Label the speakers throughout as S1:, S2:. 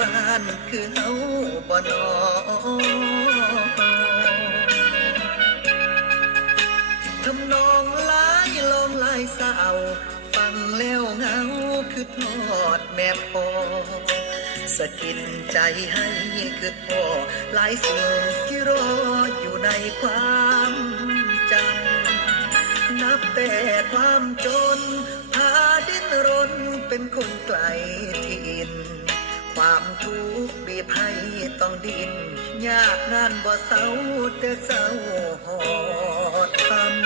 S1: บ้านคือเฮาบ่นอทำนองลายลองลายสาวฟังแล้วเหงาคือทอดแม่พอสะกินใจให้คือพ่อหลายสิ่งที่รออยู่ในความจำนับแต่ความจนพาดิ้นรนเป็นคนไกลถิ่น ความทุกข์บีบให้ต้องดิน ยากงานบ่เศร้าแต่เศร้าหอดทำ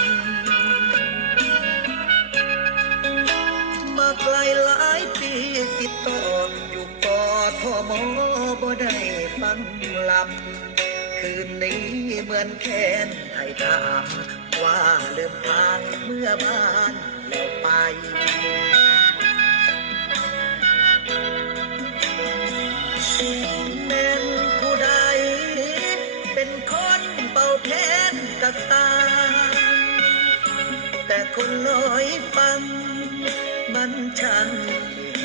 S1: มาไกลหลายปีติดต่ออยู่กอทมอบ่ได้ฟังลำคืนนี้เหมือนแค้นไทยถามว่าเริ่มทางเมื่อบ้านแล้วไป ตางแต่คนน้อยฟังมันช่าง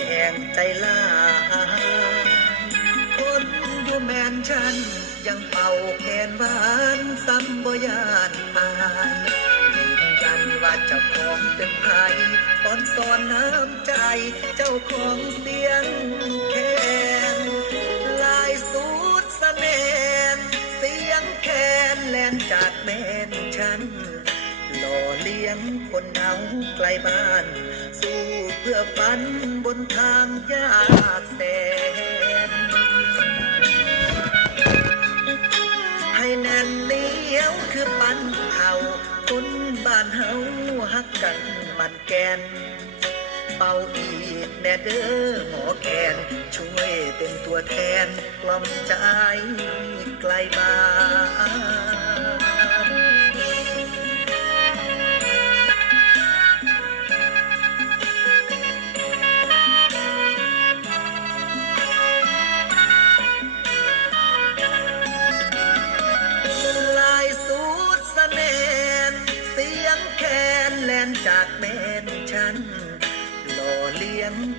S1: แห่งใจลาคนอยู่แมนฉันยังเป่าแคนหวานซ้ำบ่ยานอายยืนยันว่าเจ้าของเป็นไผตอนสอนน้ำใจเจ้าของเสียง เลี้ยงคนเหงาไกลบ้าน สู้เพื่อฝันบนทางยากแสน ให้แน่นเหนียวคือปันเท่าคนบ้านเฮาฮักกันมันแกนเป่าอีกแน่เด้อหมอแคนช่วยเป็นตัวแทนกล่อมใจไกลบ้าน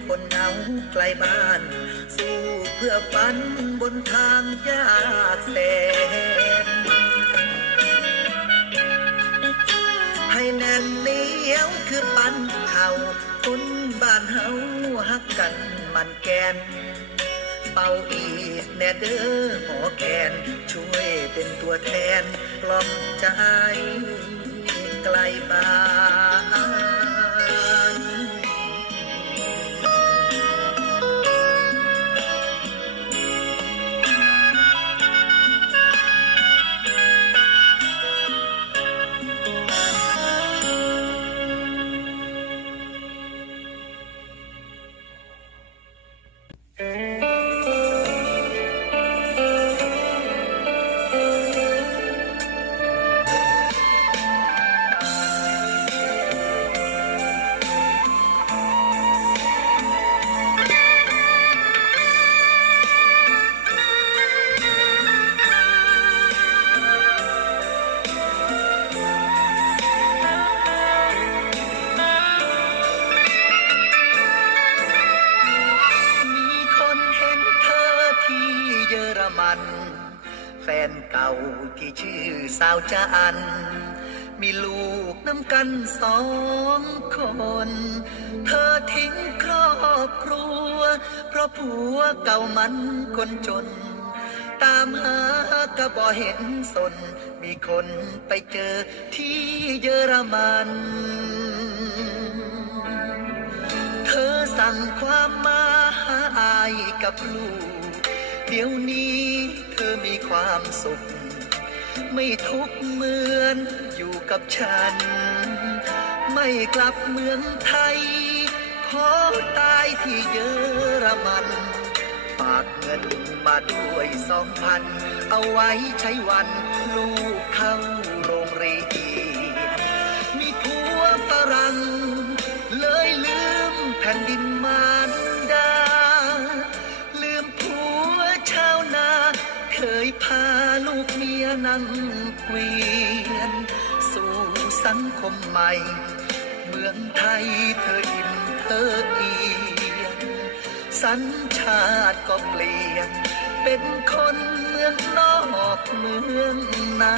S1: คนเหงาไกลบ้าน สู้เพื่อฝันบนทางยากแสนให้แน่นเหนียวคือปันเท่าคนบ้านเฮาฮักกันมันแกนเป่าอีกแน่เด้อหมอแคนช่วยเป็นตัวแทนกล่อมใจไกลบ้าน ฟนเก่าที่ชื่อสาวจัน มีลูกน้ำกันสองคน เธอทิ้งครอบครัว เพราะผัวเก่ามันคนจน ตามหาก็บ่เห็นสน มีคนไปเจอที่เยอรมัน เธอสั่งความมาหาอายกับลูก เดี๋ยวนี้เธอมีความสุข ไม่ทุกเหมือนอยู่กับฉัน ไม่กลับเมืองไทย ขอตายที่เยอรมันฝากเงินมาด้วยสองพัน เอาไว้ใช้วันลูกเข้าโรงเรียนมีผัวฝรั่งเลยลืมแผ่นดินมา พาลูกเมียนั่งเกวียน สู่สังคมใหม่ เมืองไทยเธออิ่มเธอเอียน สัญชาติก็เปลี่ยน เป็นคนเมืองนอกเมืองนา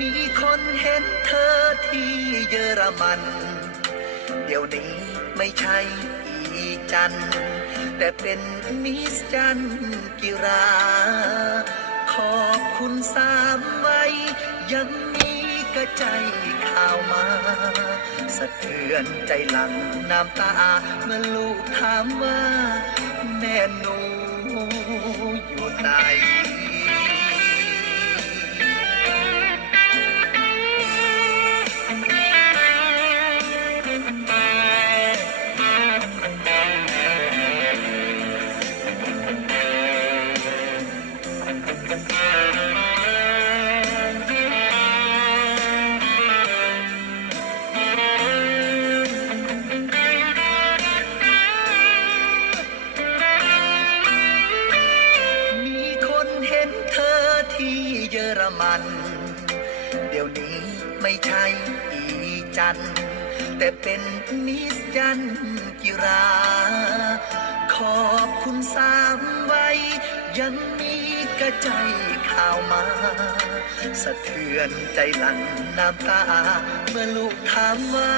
S1: มีคนเห็นเธอที่เยอรมัน เดี๋ยวนี้ไม่ใช่ จันแต่เป็นมิสจันกิรา ขอบคุณสามไว้ยังมีกระใจข่าวมา สะเทือนใจหลังน้ำตา เมื่อลูกถามว่า แม่หนูอยู่ไหน แต่เป็นมิสจันกิรา ขอบคุณสามไว้ยังมีกระใจข่าวมา สะเทือนใจหลังน้ำตา เมื่อลูกถามว่า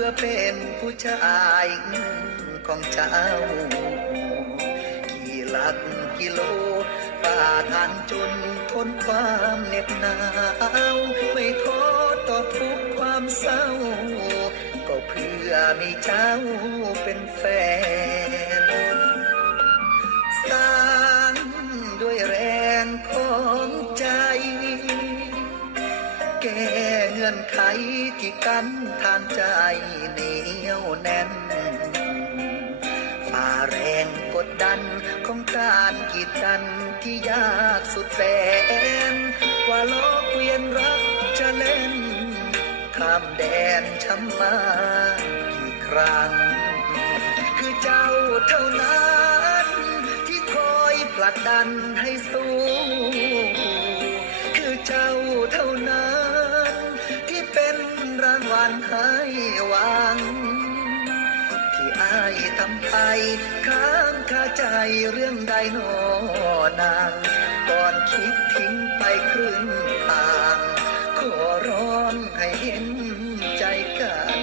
S1: พื่อเป็นผู้ชายของเจ้า กี่หลักกิโลฝ่าทานจนทนความเหน็บหนาว ไม่ท้อต่อทุกความเศร้า ก็เพื่อมีเจ้าเป็นแฟน อนไขที่กันทางใจเหนียวแน่นฝ่าแรงกดดันของการกีดกันที่ยากสุดแสนกว่าโลกเวียนรักจะเล่น ข้ามแดนช้ำมากี่ครั้ง คือเจ้าเท่านั้นที่คอยผลักดันให้สู้ คือเจ้าเท่านั้นางวัลให้หวัง ที่อายทำไปค้างคาใจเรื่องใดหนอนางก่อนคิดทิ้งไปครึ่งทางขอร้องให้เห็นใจกัน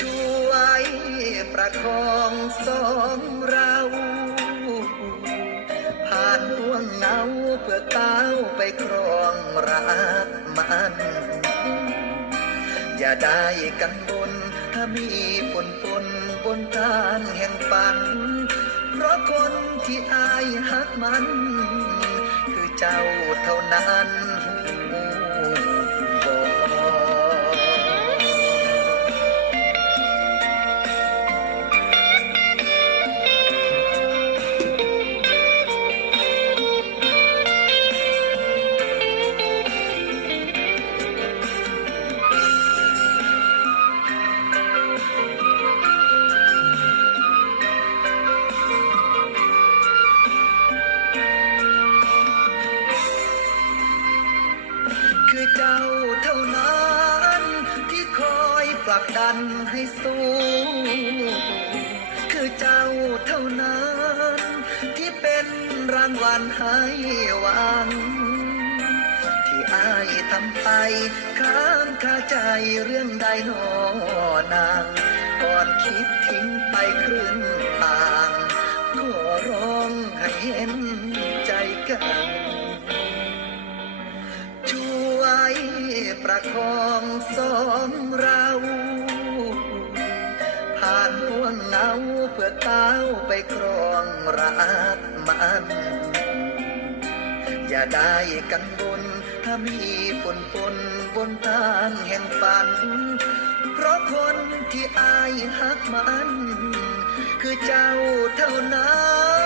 S1: ช่วยประคองสองเราผ่านห่วงเหงาเพื่อก้าวไปครองรักมัน อย่าได้กังวลถ้ามีปนปนบนทางแห่งปัน เพราะคนที่อายหักมัน คือเจ้าเท่านั้น กดันให้สู้คือเจ้าเท่านั้น ที่เป็นรางวัลให้หวัง ที่อายทำไปค้างคาใจเรื่องใดหนอนางก่อนคิดทิ้งไปครึ่งทางขอร้องให้เห็นใจกันช่วยประคองสองเราานห่วงเงาเพื่อก้าไปครองรักมัน อย่าได้กังวลถ้ามีฝนปนบนทางแห่งฝัน เพราะคนที่อายหักมัน คือเจ้าเท่านั้น